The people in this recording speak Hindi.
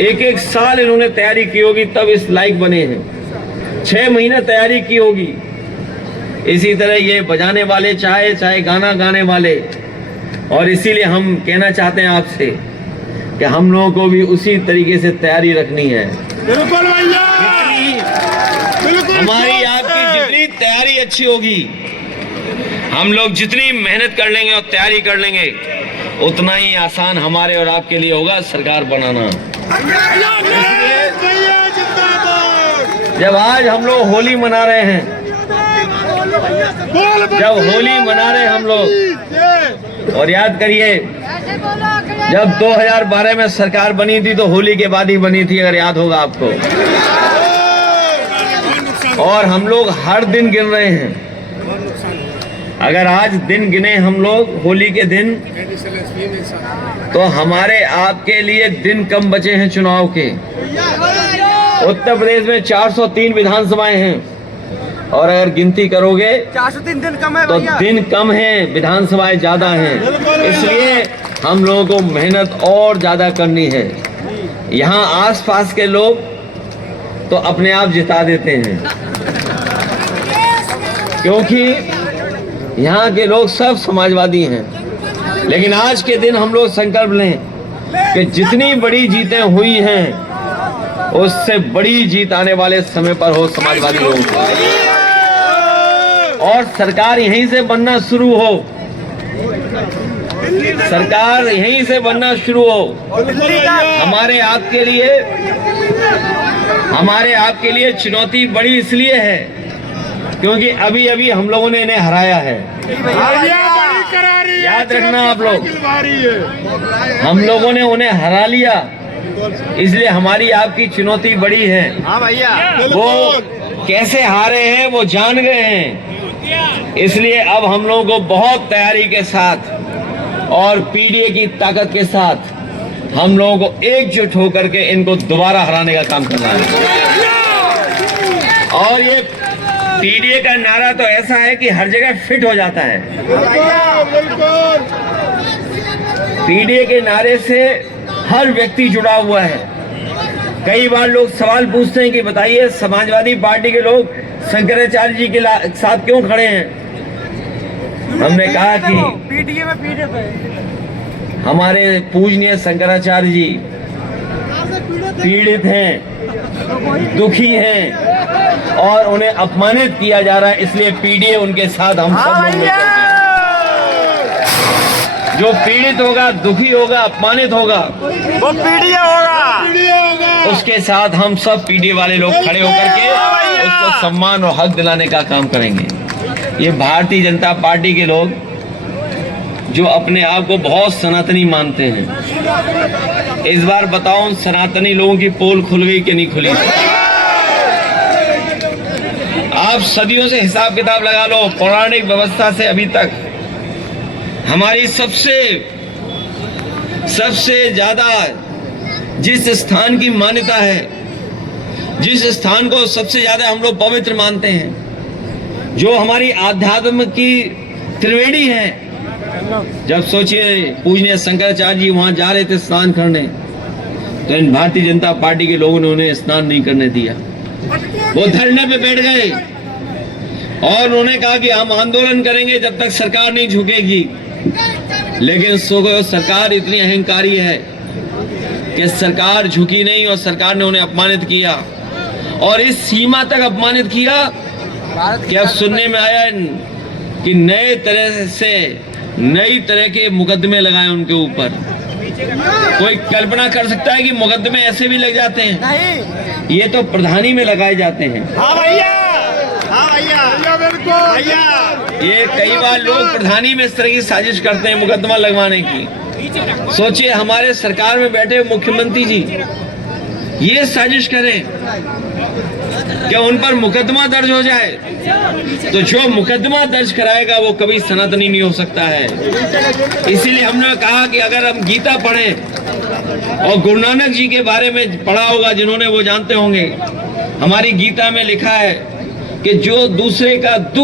एक एक साल इन्होंने तैयारी की होगी, तब इस लायक बने हैं। 6 महीने तैयारी की होगी। इसी तरह ये बजाने वाले चाहे गाना गाने वाले, और इसीलिए हम कहना चाहते हैं आपसे कि हम लोगों को भी उसी तरीके से तैयारी रखनी है। बिल्कुल भैया, बिल्कुल। हमारी आपकी जितनी तैयारी अच्छी होगी, हम लोग जितनी मेहनत कर लेंगे और तैयारी कर लेंगे, उतना ही आसान हमारे और आपके लिए होगा सरकार बनाना। जब आज हम लोग होली मना रहे हैं, जब होली मना रहे हैं हम लोग, और याद करिए जब 2012 में सरकार बनी थी तो होली के बाद ही बनी थी, अगर याद होगा आपको। और हम लोग हर दिन गिन रहे हैं। अगर आज दिन गिने हम लोग होली के दिन, तो हमारे आपके लिए दिन कम बचे हैं चुनाव के। उत्तर प्रदेश में 403 विधानसभाएं हैं, और अगर गिनती करोगे 403 दिन कम है तो दिन कम है, विधानसभाएं ज्यादा हैं। इसलिए हम लोगों को मेहनत और ज्यादा करनी है। यहाँ आसपास के लोग तो अपने आप जिता देते हैं, क्योंकि यहाँ के लोग सब समाजवादी हैं। लेकिन आज के दिन हम लोग संकल्प लें कि जितनी बड़ी जीतें हुई हैं, उससे बड़ी जीत आने वाले समय पर हो समाजवादी लोगों को, और सरकार यहीं से बनना शुरू हो, सरकार यहीं से बनना शुरू हो। हमारे आपके लिए चुनौती बड़ी इसलिए है क्योंकि अभी अभी हम लोगों ने इन्हें हराया है। याद रखना आप लोग, हम लोगों ने उन्हें हरा लिया, इसलिए हमारी आपकी चुनौती बड़ी है। हाँ भैया, वो कैसे हारे हैं वो जान गए हैं। इसलिए अब हम लोगों को बहुत तैयारी के साथ और पीडीए की ताकत के साथ हम लोगों को एकजुट होकर के इनको दोबारा हराने का काम करना है। और ये पीडीए का नारा तो ऐसा है कि हर जगह फिट हो जाता है। पीडीए के नारे से हर व्यक्ति जुड़ा हुआ है। कई बार लोग सवाल पूछते हैं कि बताइए समाजवादी पार्टी के लोग शंकराचार्य जी के साथ क्यों खड़े हैं। हमने कहा कि पीडीए में पीड़ित हमारे पूजनीय शंकराचार्य जी पीड़ित हैं, दुखी हैं, और उन्हें अपमानित किया जा रहा है, इसलिए पीडीए उनके साथ हम सब लोग मिलकर जो पीड़ित होगा, दुखी होगा, अपमानित होगा, वो पीडीए होगा। उसके साथ हम सब पीडीए वाले लोग खड़े होकर के उसको सम्मान और हक दिलाने का काम करेंगे। ये भारतीय जनता पार्टी के लोग जो अपने आप को बहुत सनातनी मानते हैं, इस बार बताओ सनातनी लोगों की पोल खुल गई कि नहीं खुली? आप सदियों से हिसाब किताब लगा लो, पौराणिक व्यवस्था से अभी तक हमारी सबसे ज्यादा जिस स्थान की मान्यता है, जिस स्थान को सबसे ज्यादा हम लोग पवित्र मानते हैं, जो हमारी आध्यात्म की त्रिवेणी है। जब सोचिए पूजनीय शंकराचार्य जी वहां जा रहे थे स्नान करने, तो इन भारतीय जनता पार्टी के लोगों ने उन्हें स्नान नहीं करने दिया। वो धरने पे बैठ गए और उन्होंने कहा कि हम आंदोलन करेंगे जब तक सरकार नहीं झुकेगी। लेकिन सरकार इतनी अहंकारी है कि सरकार झुकी नहीं, और सरकार ने उन्हें अपमानित किया, और इस सीमा तक अपमानित किया कि अब सुनने में आया कि नई तरह के मुकदमे लगाए उनके ऊपर। कोई कल्पना कर सकता है कि मुकदमे ऐसे भी लग जाते हैं? नहीं, ये तो प्रधानी में लगाए जाते हैं। हाँ भैया, हाँ भैया, भैया। ये कई बार लोग प्रधानी में इस तरह की साजिश करते हैं मुकदमा लगवाने की। सोचिए हमारे सरकार में बैठे मुख्यमंत्री जी ये साजिश करें कि उन पर मुकदमा दर्ज हो जाए, तो जो मुकदमा दर्ज कराएगा वो कभी सनातनी नहीं हो सकता है। इसीलिए हमने कहा कि अगर हम गीता पढ़ें और गुरु नानक जी के बारे में पढ़ा होगा, जिन्होंने वो जानते होंगे, हमारी गीता में लिखा है कि जो दूसरे का दुख